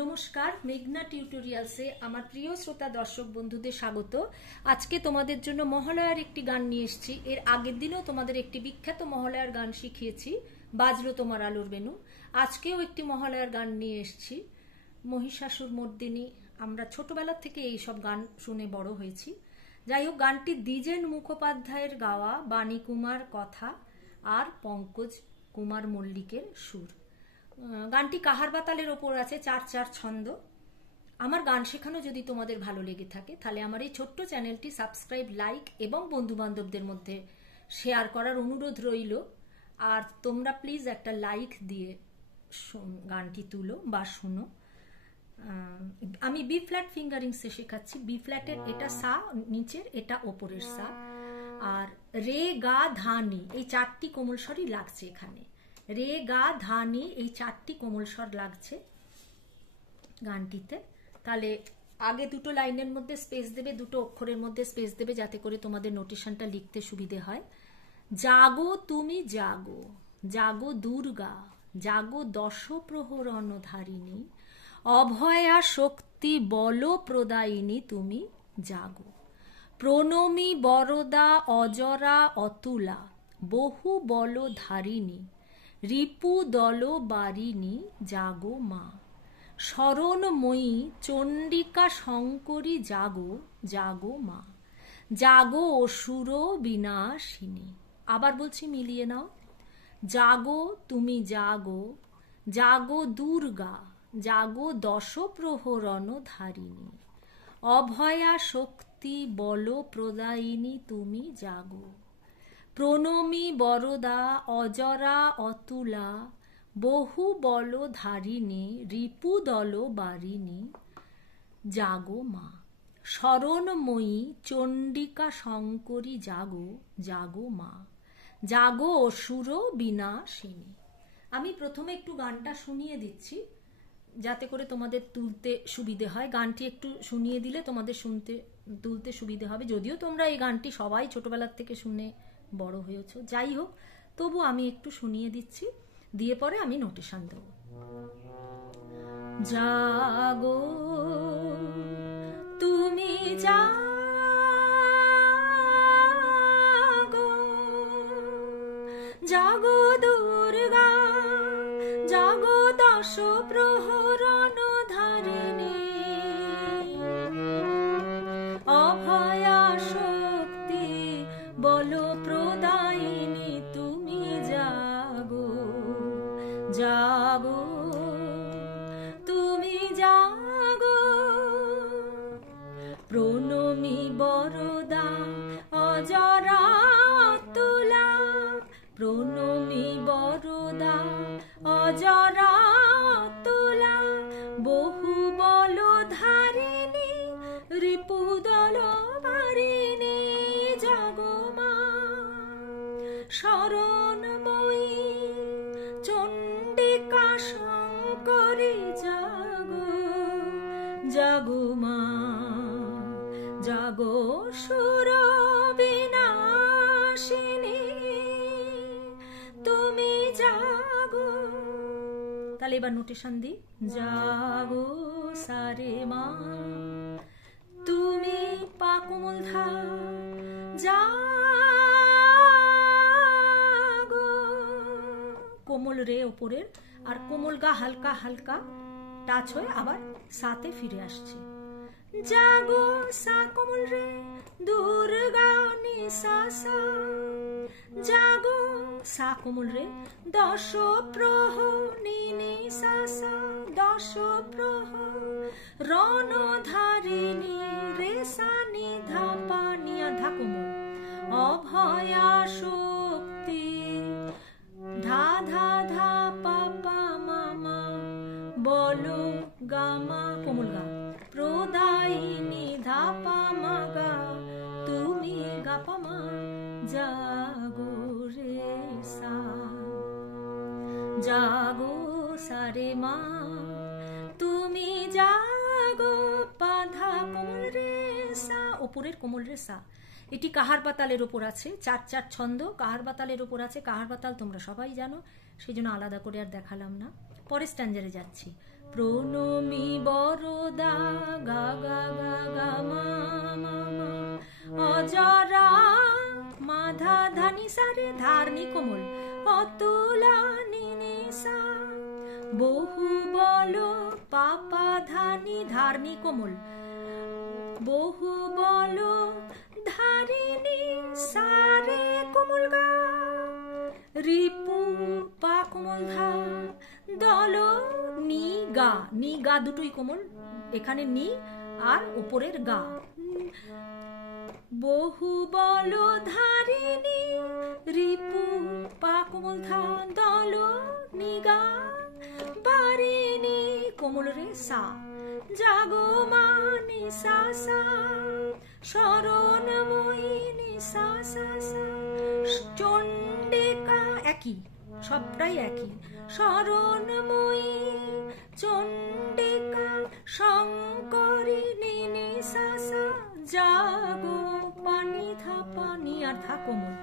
নমস্কার, মেঘনা টিউটোরিয়ালসে আমার প্রিয় শ্রোতা দর্শক বন্ধুদের স্বাগত। আজকে তোমাদের জন্য মহালয়ার একটি গান নিয়ে এসেছি। এর আগের দিনও তোমাদের একটি বিখ্যাত মহালয়ার গান শিখিয়েছি, বাজলো তোমার আলোর বেনু। আজকেও একটি মহালয়ার গান নিয়ে এসেছি, মহিষাসুর মর্দিনী। আমরা ছোটবেলা থেকে এইসব গান শুনে বড় হয়েছি। যাই হোক, গানটি দ্বিজেন মুখোপাধ্যায়ের গাওয়া, বাণী কুমার কথা আর পঙ্কজ কুমার মল্লিকের সুর। গানটি কাহার বাতালের ওপর আছে, 4/4 ছন্দ। আমার গান শেখানো যদি তোমাদের ভালো লেগে থাকে তাহলে আমার এই ছোট্ট চ্যানেলটি সাবস্ক্রাইব, লাইক এবং বন্ধু বান্ধবদের মধ্যে শেয়ার করার অনুরোধ রইল। আর তোমরা প্লিজ একটা লাইক দিয়ে গানটি তুলো বা শুনো। আমি বি ফ্ল্যাট ফিঙ্গারিংসে শেখাচ্ছি। বি ফ্ল্যাটের এটা সা নিচের, এটা ওপরের সা, আর রে গা ধা নি এই 4টি কোমল স্বরই লাগছে এখানে। রে গা ধা নি এই 4টি কোমল স্বর লাগছে গানটিতে। তাহলে আগে দুটো লাইনের মধ্যে স্পেস দেবে, দুটো অক্ষরের মধ্যে স্পেস দেবে, যাতে করে তোমাদের নোটেশনটা লিখতে সুবিধে হয়। জাগো তুমি জাগো, জাগো দুর্গা, জাগো দশ প্রহরণ ধারিণী, অভয়া শক্তি বল প্রদায়িনী তুমি জাগো। প্রণমী বরদা অজরা অতুলা, বহু বল ধারিণী, রিপু দল বারিণী জাগো মা। শরণময়ী চণ্ডিকা শঙ্করী জাগো, জাগো মা। জাগো অসুর বিনাশিনী। আবার বলছি, মিলিয়ে নাও। জাগো তুমি জাগো, জাগো দুর্গা, জাগো দশ প্রহরণ ধারিণী, অভয়া শক্তি বল প্রদায়িনী তুমি জাগো। প্রণমী বরদা অজরা অতুলা, বহু বল ধারিণী, রিপু দল বারিণী জাগো মা। শরণময়ী চণ্ডিকা শঙ্করী জাগো, জাগো মা। জাগো অসুর বিনাশিনী। আমি প্রথমে একটু গানটা শুনিয়ে দিচ্ছি যাতে করে তোমাদের তুলতে সুবিধে হয়। গানটি একটু শুনিয়ে দিলে তোমাদের তুলতে সুবিধে হবে। যদিও তোমরা এই গানটি সবাই ছোটবেলার থেকে শুনে বড় হয়েছ, যাই হোক তবু আমি একটু শুনিয়ে দিচ্ছি, দিয়ে পরে আমি নোটেশন দেব। জাগো তুমি জাগো, জাগো দুর্গা, জাগো দশ প্রহরণ ধারিণী, অভয়া শক্তি বল প্রদায়িনী তুমি জাগো। জাগো তুমি জাগো, প্রণমী বরদা অজরা অতুলা, প্রণমী বরদা অজরা অতুলা, বহু বল ধারিণী, রিপু দল বারিণী জাগো মা। শরণময়ী চণ্ডিকা শঙ্করী জাগো, জাগো মা। জাগো সুর বিনাশিনী তুমি জাগো। তাহলে এবার নোটেশন দি। জাগো সারে মা, তুমি পা কোমল ধা, জাগো কোমল রে ওপরের, আর কোমল গা হালকা হালকা টাচ হয়ে আবার সাতে ফিরে আসছে। জাগো সা কোমল রে, দুর্গা নি সা সা, জাগো সা কোমল রে, দশ প্রহ নি নি সা সা, দশ প্রহ রণ ধারিণী, রে সা নি ধা পা নিয়া ধা কোমল, অভয়া শক্তি ধা ধা ধা পা পা মা মা, বলো গামা কোমল গা, প্রদায়িনী ধা পা মা গা, তুমি গা পা মা, জাগো রে সা। জাগো সারে মা, তুমি জাগো, পাধা কোমল রে সা, ওপরের কোমল রে সা। এটি কাহার বাতালের ওপর আছে, 4/4 ছন্দ কাহার বাতালের ওপর আছে। কাহার বাতাল তোমরা সবাই জানো, সেই জন্য আলাদা করে আর দেখালাম না। পরের স্ট্যাঞ্জারে যাচ্ছি। প্রণমি বরদা গা গা গা গা মা মা মা, অজরা মাধা ধানি সারে ধারনি কোমল, অতুলা নিনি সা, বহু বল পাপা ধানি ধারনি কোমল, বহু বল ধারিনি সারে কোমল গা, রিপু পা কোমল ধা, দল নি গা, নি গা দুটোই কোমল, এখানে নি আর উপরের গা, বহু বল ধারিনি রিপু পা কোমল ধা, দল নি গা, বারিনি কোমল রে সা, জাগো মা নি সা সা, শরণময়ী নি সা সা সা, চণ্ডিকা একই, সবটাই একই, শরণময়ী চণ্ডিকা শঙ্করী নি নি সা সা, জাগো পানি ধা পানি আর ধা কোমল,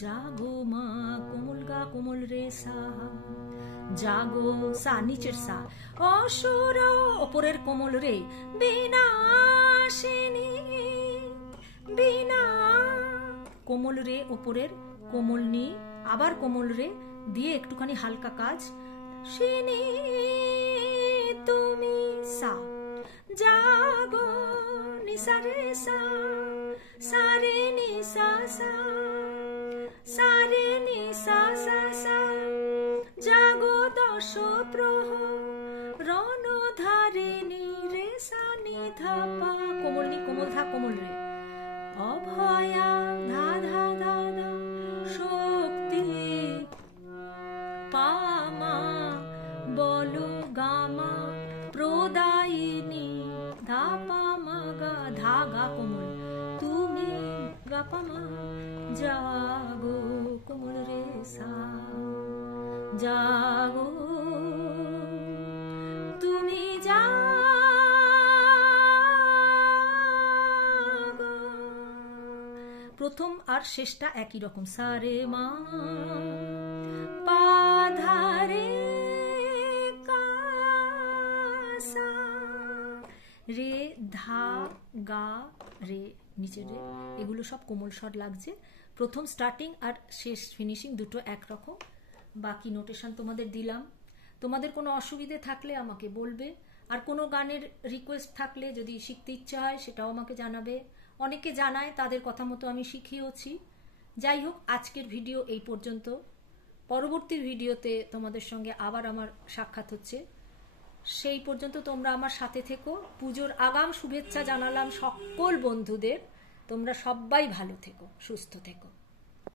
জাগো মা কোমল গা কোমল রে সা, জাগো সা নিচের সা, অসুর ওপরের কোমল রে, বিনাশিনী বিনা, কোমল রে ওপরের, কোমল নি আবার কোমল রে দিয়ে একটুখানি হালকা কাজ, শিনি তুমি সা, জাগো নি সা রে সা, সারে নি সা সা, সারে নি সা সা সা, জাগো দশ প্রহর রণধারিণী রে সা নি ধা পা, কোমল নি কোমল ধা কোমল রে, অভয়া ধা ধা ধা ধা, শক্তি পামা বলো গামা, প্রদায়িনী ধা পা মা গা, ধা গা কোমল, তুমি গা পা মা, জাগো কোমল রে সা, জাগো তুমি জাগো, প্রথম আর শেষটা একই রকম, সারে মা পা ধা রে কা সা, রে ধা গা রে নিচে রে, এগুলো সব কোমল স্বর লাগছে। প্রথম স্টার্টিং আর শেষ ফিনিশিং দুটো একরকম। বাকি নোটেশন তোমাদের দিলাম। তোমাদের কোনো অসুবিধে থাকলে আমাকে বলবে, আর কোনো গানের রিকোয়েস্ট থাকলে যদি শিখতে ইচ্ছা হয় সেটাও আমাকে জানাবে। অনেকে জানায়, তাদের কথা মতো আমি শিখিয়েওছি। যাই হোক, আজকের ভিডিও এই পর্যন্ত। পরবর্তী ভিডিওতে তোমাদের সঙ্গে আবার আমার সাক্ষাৎ হচ্ছে। সেই পর্যন্ত তোমরা আমার সাথে থেকো। পুজোর আগাম শুভেচ্ছা জানালাম সকল বন্ধুদের। তোমরা সবাই ভালো থেকো, সুস্থ থেকো।